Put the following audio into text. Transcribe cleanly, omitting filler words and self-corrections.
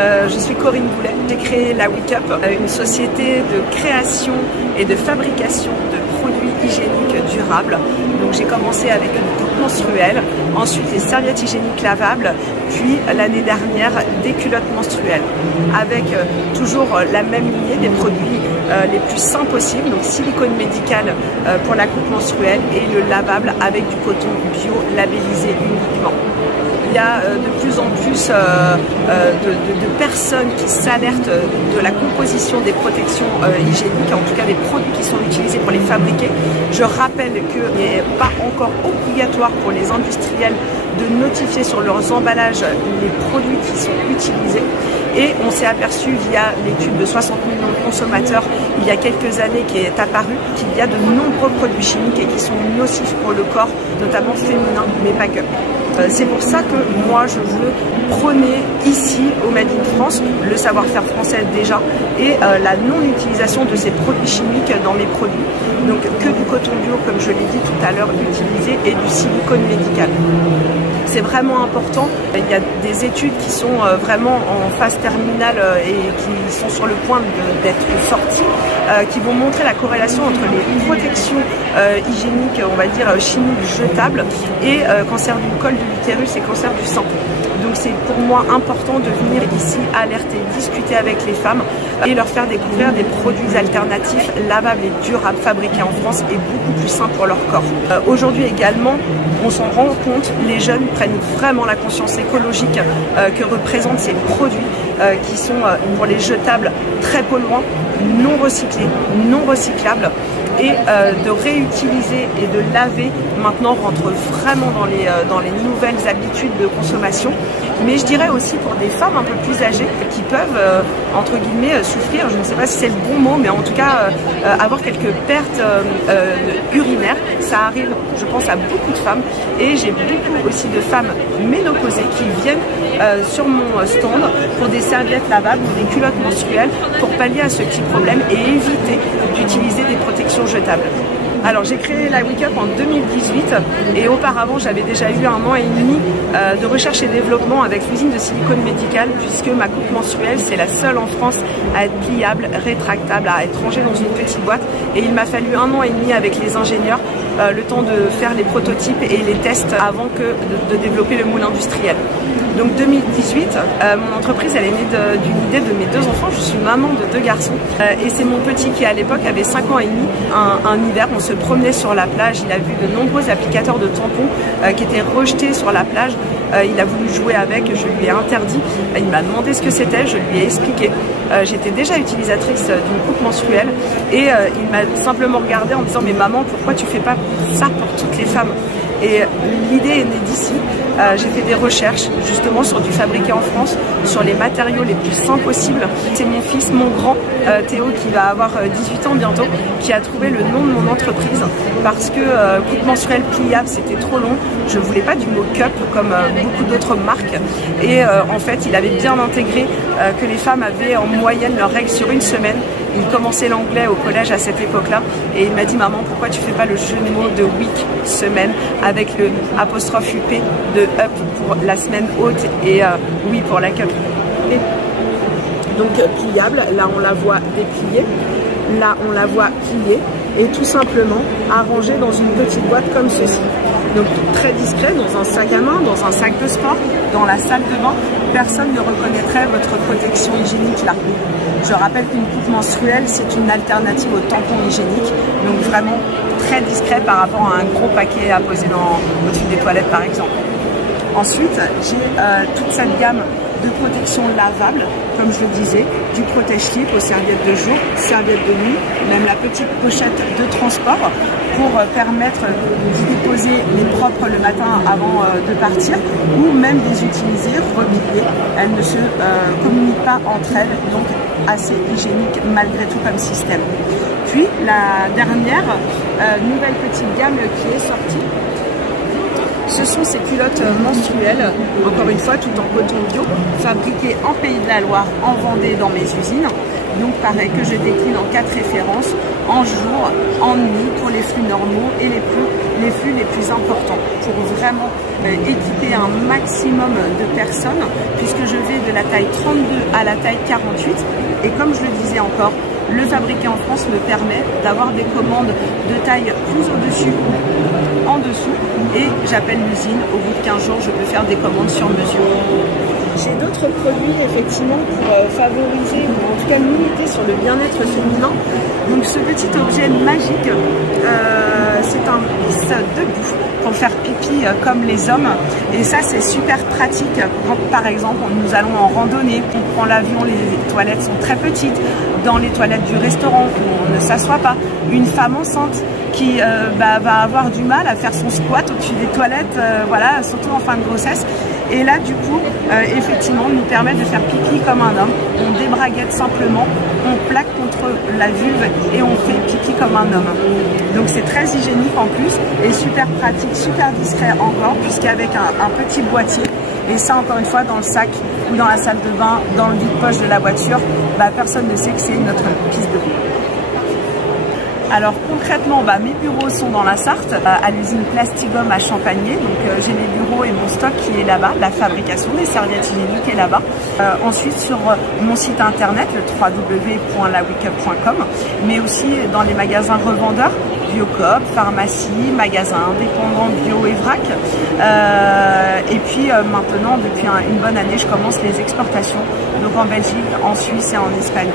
Je suis Corinne Boulet. J'ai créé la WeCup, une société de création et de fabrication de produits hygiéniques durables. Donc j'ai commencé avec une coupe menstruelle, ensuite les serviettes hygiéniques lavables, puis l'année dernière des culottes menstruelles, avec toujours la même lignée des produits les plus sains possibles, donc silicone médical pour la coupe menstruelle et le lavable avec du coton bio labellisé uniquement. Il y a de plus en plus de personnes qui s'alertent de la composition des protections hygiéniques, en tout cas des produits qui sont utilisés pour les fabriquer. Je rappelle qu'il n'est pas encore obligatoire pour les industriels de notifier sur leurs emballages les produits qui sont utilisés. Et on s'est aperçu via l'étude de 60 millions de consommateurs il y a quelques années qui est apparu qu'il y a de nombreux produits chimiques et qui sont nocifs pour le corps, notamment féminin, mais pas que. C'est pour ça que moi je veux prôner ici au Made in France le savoir-faire français déjà et la non-utilisation de ces produits chimiques dans mes produits. Donc que du coton bio comme je l'ai dit tout à l'heure utilisé et du silicone médical. C'est vraiment important. Il y a des études qui sont vraiment en phase terminale et qui sont sur le point d'être sorties, qui vont montrer la corrélation entre les protections hygiéniques, on va dire chimiques jetables, et cancer du col de l'utérus et cancer du sein. Donc c'est pour moi important de venir ici alerter, discuter avec les femmes et leur faire découvrir des produits alternatifs lavables et durables fabriqués en France et beaucoup plus sains pour leur corps. Aujourd'hui également, on s'en rend compte, les jeunes prennent vraiment la conscience écologique que représentent ces produits qui sont pour les jetables très polluants, non recyclés, non recyclables. Et de réutiliser et de laver maintenant rentre vraiment dans les nouvelles habitudes de consommation. Mais je dirais aussi pour des femmes un peu plus âgées qui peuvent, entre guillemets, souffrir, je ne sais pas si c'est le bon mot, mais en tout cas avoir quelques pertes urinaires. Ça arrive, je pense, à beaucoup de femmes. Et j'ai beaucoup aussi de femmes ménopausées qui viennent sur mon stand pour des serviettes lavables ou des culottes menstruelles pour pallier à ce petit problème et éviter d'utiliser des protections jetables. Alors j'ai créé la WeCup en 2018 et auparavant j'avais déjà eu 1 an et demi de recherche et développement avec l'usine de silicone médical, puisque ma coupe menstruelle c'est la seule en France à être pliable, rétractable, à être rangée dans une petite boîte, et il m'a fallu 1 an et demi avec les ingénieurs, le temps de faire les prototypes et les tests avant de développer le moule industriel. Donc 2018, mon entreprise elle est née d'une idée de mes 2 enfants. Je suis maman de 2 garçons et c'est mon petit qui à l'époque avait 5 ans et demi. Un hiver, on se promenait sur la plage, il a vu de nombreux applicateurs de tampons qui étaient rejetés sur la plage. Il a voulu jouer avec, je lui ai interdit. Il m'a demandé ce que c'était, je lui ai expliqué. J'étais déjà utilisatrice d'une coupe menstruelle et il m'a simplement regardé en me disant « Mais maman, pourquoi tu fais pas ça pour toutes les femmes ?» Et l'idée est née d'ici. J'ai fait des recherches justement sur du fabriqué en France, sur les matériaux les plus sains possibles. C'est mon fils, mon grand, Théo, qui va avoir 18 ans bientôt, qui a trouvé le nom de mon entreprise parce que coupe menstruelle pliable c'était trop long. Je voulais pas du mot cup comme beaucoup d'autres marques. Et en fait, il avait bien intégré que les femmes avaient en moyenne leurs règles sur 1 semaine. Il commençait l'anglais au collège à cette époque-là et il m'a dit « Maman, pourquoi tu fais pas le jeu de mots de week, semaine, avec le apostrophe UP de up pour la semaine haute et oui pour la cup ». Donc pliable, là on la voit dépliée, là on la voit pliée et tout simplement arrangée dans une petite boîte comme ceci. Donc très discret, dans un sac à main, dans un sac de sport, dans la salle de bain, personne ne reconnaîtrait votre protection hygiénique là. Je rappelle qu'une coupe menstruelle, c'est une alternative au tampon hygiénique, donc vraiment très discret par rapport à un gros paquet à poser au-dessus des toilettes par exemple. Ensuite, j'ai toute cette gamme de protection lavable, comme je le disais, du protège-slip aux serviettes de jour, serviettes de nuit, même la petite pochette de transport pour permettre d'y déposer les propres le matin avant de partir, ou même les utiliser, repliées. Elles ne se communiquent pas entre elles, donc assez hygiénique malgré tout comme système. Puis la dernière nouvelle petite gamme qui est sortie, ce sont ces culottes menstruelles, encore une fois tout en coton bio, fabriquées en Pays de la Loire, en Vendée dans mes usines. Donc pareil, que je décline en 4 références, en jour, en nuit, pour les flux normaux et les flux les plus importants, pour vraiment équiper un maximum de personnes, puisque je vais de la taille 32 à la taille 48. Et comme je le disais encore, le fabriquer en France me permet d'avoir des commandes de taille plus au-dessus ou en dessous. Et j'appelle l'usine, au bout de 15 jours, je peux faire des commandes sur mesure. J'ai d'autres produits effectivement pour favoriser ou en tout cas militer sur le bien-être féminin. Donc ce petit objet magique, c'est un pisse debout pour faire pipi comme les hommes. Et ça c'est super pratique quand par exemple nous allons en randonnée, on prend l'avion, les toilettes sont très petites, dans les toilettes du restaurant où on ne s'assoit pas. Une femme enceinte qui va avoir du mal à faire son squat au-dessus des toilettes, voilà, surtout en fin de grossesse. Et là, du coup, effectivement, nous permet de faire pipi comme un homme. On débraguette simplement, on plaque contre la vulve et on fait pipi comme un homme. Donc c'est très hygiénique en plus et super pratique, super discret encore, puisqu'avec un petit boîtier, et ça encore une fois dans le sac ou dans la salle de bain, dans le vide-poche de la voiture, personne ne sait que c'est notre pisse debout. Alors concrètement, mes bureaux sont dans la Sarthe, à l'usine Plastigum à Champagné. Donc j'ai mes bureaux et mon stock qui est là-bas, la fabrication des serviettes hygiéniques est là-bas. Ensuite sur mon site internet, le www.lawikup.com, mais aussi dans les magasins revendeurs, Biocoop, pharmacie, magasins indépendants bio et vrac. Et puis maintenant, depuis une bonne année, je commence les exportations, donc en Belgique, en Suisse et en Espagne.